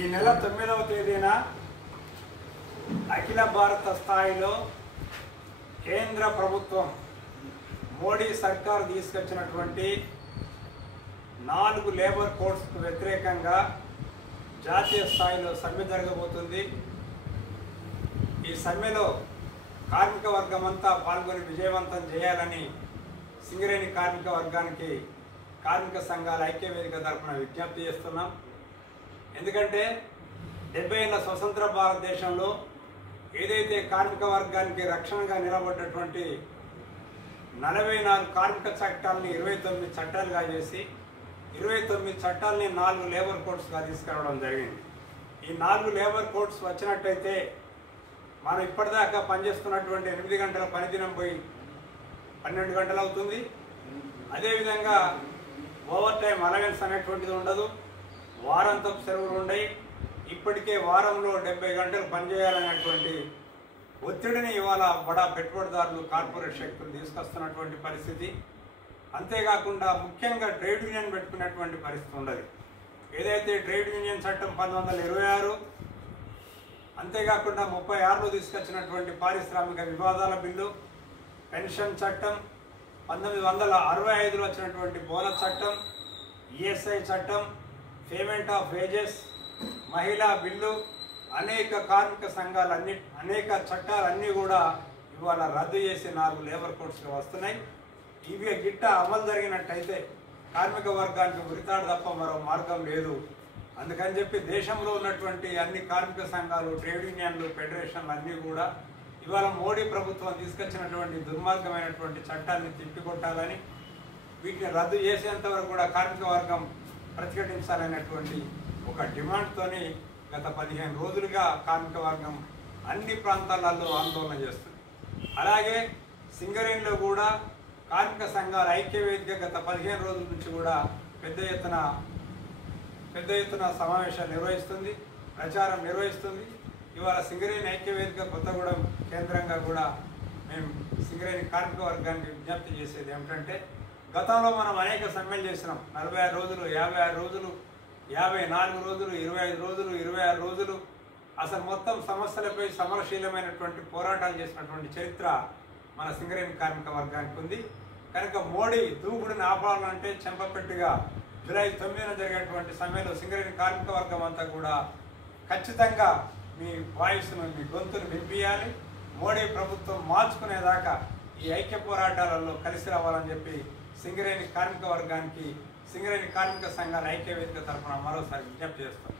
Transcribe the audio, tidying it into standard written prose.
ఈ నెల 9వ తేదీన అఖిల భారత స్థాయిలో కేంద్ర ప్రభుత్వం మోడీ సర్కారు తీసుకొచ్చినటువంటి 4 లేబర్ కోడ్స్కు వ్యతిరేకంగా జాతీయ స్థాయిలో సమ్మె జరగబోతుంది. ఈ సమ్మెలో కార్మిక వర్గం అంతా పాల్గొని విజయవంతం చేయాలని సింగరేణి కార్మిక వర్గానికి కార్మిక సంఘాల ఐక్యవేదిక తరఫున విజ్ఞప్తి చేస్తున్నాం. ఎందుకంటే 70 ఏళ్ల స్వతంత్ర భారతదేశంలో ఏదైతే కార్మిక వర్గానికి రక్షణగా నిలబడ్డటువంటి 44 కార్మిక చట్టాలని 29 చట్టాలుగా చేసి 29 చట్టాలని 4 లేబర్ కోడ్స్గా తీసుకురావడం జరిగింది. ఈ 4 లేబర్ కోడ్స్ వచ్చినట్టయితే మనం ఇప్పటిదాకా పనిచేస్తున్నటువంటి 8 గంటల పనిదినం పోయి 12 గంటలు అవుతుంది. అదేవిధంగా ఓవర్ టైం అలవెన్స్ అనేటువంటిది ఉండదు, వారాంతపు సెలవులు ఉండయి. ఇప్పటికే వారంలో 70 గంటలు పనిచేయాలనేటువంటి ఒత్తిడిని ఇవాళ బడా పెట్టుబడిదారులు కార్పొరేట్ శక్తులు తీసుకొస్తున్నటువంటి పరిస్థితి. అంతేకాకుండా ముఖ్యంగా ట్రేడ్ యూనియన్ పెట్టుకున్నటువంటి పరిస్థితి ఉండదు. ఏదైతే ట్రేడ్ యూనియన్ చట్టం 1926, అంతేకాకుండా 36లో తీసుకొచ్చినటువంటి పారిశ్రామిక వివాదాల బిల్లు, పెన్షన్ చట్టం, 1965లో వచ్చినటువంటి బోనస్ చట్టం, ఈఎస్ఐ చట్టం, పేమెంట్ ఆఫ్ వేజెస్, మహిళా బిల్లు, అనేక కార్మిక సంఘాలన్నీ అనేక చట్టాలన్నీ కూడా ఇవాళ రద్దు చేసి 4 లేబర్ కోడ్స్లో వస్తున్నాయి. ఇవి గిట్ట అమలు జరిగినట్టయితే కార్మిక వర్గానికి ఉరితాడు తప్ప మరో మార్గం లేదు. అందుకని చెప్పి దేశంలో ఉన్నటువంటి అన్ని కార్మిక సంఘాలు, ట్రేడ్ యూనియన్లు, ఫెడరేషన్లు అన్నీ కూడా ఇవాళ మోడీ ప్రభుత్వం తీసుకొచ్చినటువంటి దుర్మార్గమైనటువంటి చట్టాన్ని తిప్పికొట్టాలని, వీటిని రద్దు చేసేంత వరకు కూడా కార్మిక వర్గం ప్రతిఘటించాలనేటువంటి ఒక డిమాండ్తోని గత 15 రోజులుగా కార్మిక వర్గం అన్ని ప్రాంతాలలో ఆందోళన చేస్తుంది. అలాగే సింగరేణిలో కూడా కార్మిక సంఘాల ఐక్యవేదిక గత 15 రోజుల నుంచి కూడా పెద్ద ఎత్తున సమావేశాలు నిర్వహిస్తుంది, ప్రచారం నిర్వహిస్తుంది. ఇవాళ సింగరేణి ఐక్యవేదిక కొత్తగూడెం కేంద్రంగా కూడా మేము సింగరేణి కార్మిక వర్గానికి విజ్ఞప్తి చేసేది ఏమిటంటే, గతంలో మనం అనేక సమ్మెలు చేసినాం. 46 రోజులు, 56 రోజులు, 54 రోజులు, 25 రోజులు, 26 రోజులు, అసలు మొత్తం సమస్యలపై సమరశీలమైనటువంటి పోరాటాలు చేసినటువంటి చరిత్ర మన సింగరేణి కార్మిక వర్గానికి ఉంది. కనుక మోడీ దూకుడుని ఆపాలంటే చెంపపెట్టుగా జూలై 9న జరిగేటువంటి సమ్మెలో సింగరేణి కార్మిక వర్గం అంతా కూడా ఖచ్చితంగా మీ వాయిస్ను, మీ గొంతును వినిపించాలి. మోడీ ప్రభుత్వం మార్చుకునేదాకా ఈ ఐక్య పోరాటాలలో కలిసి రావాలని చెప్పి సింగరేణి కార్మిక వర్గానికి సింగరేణి కార్మిక సంఘాల ఐక్యవేదిక తరఫున మరోసారి విజ్ఞప్తి చేస్తాం.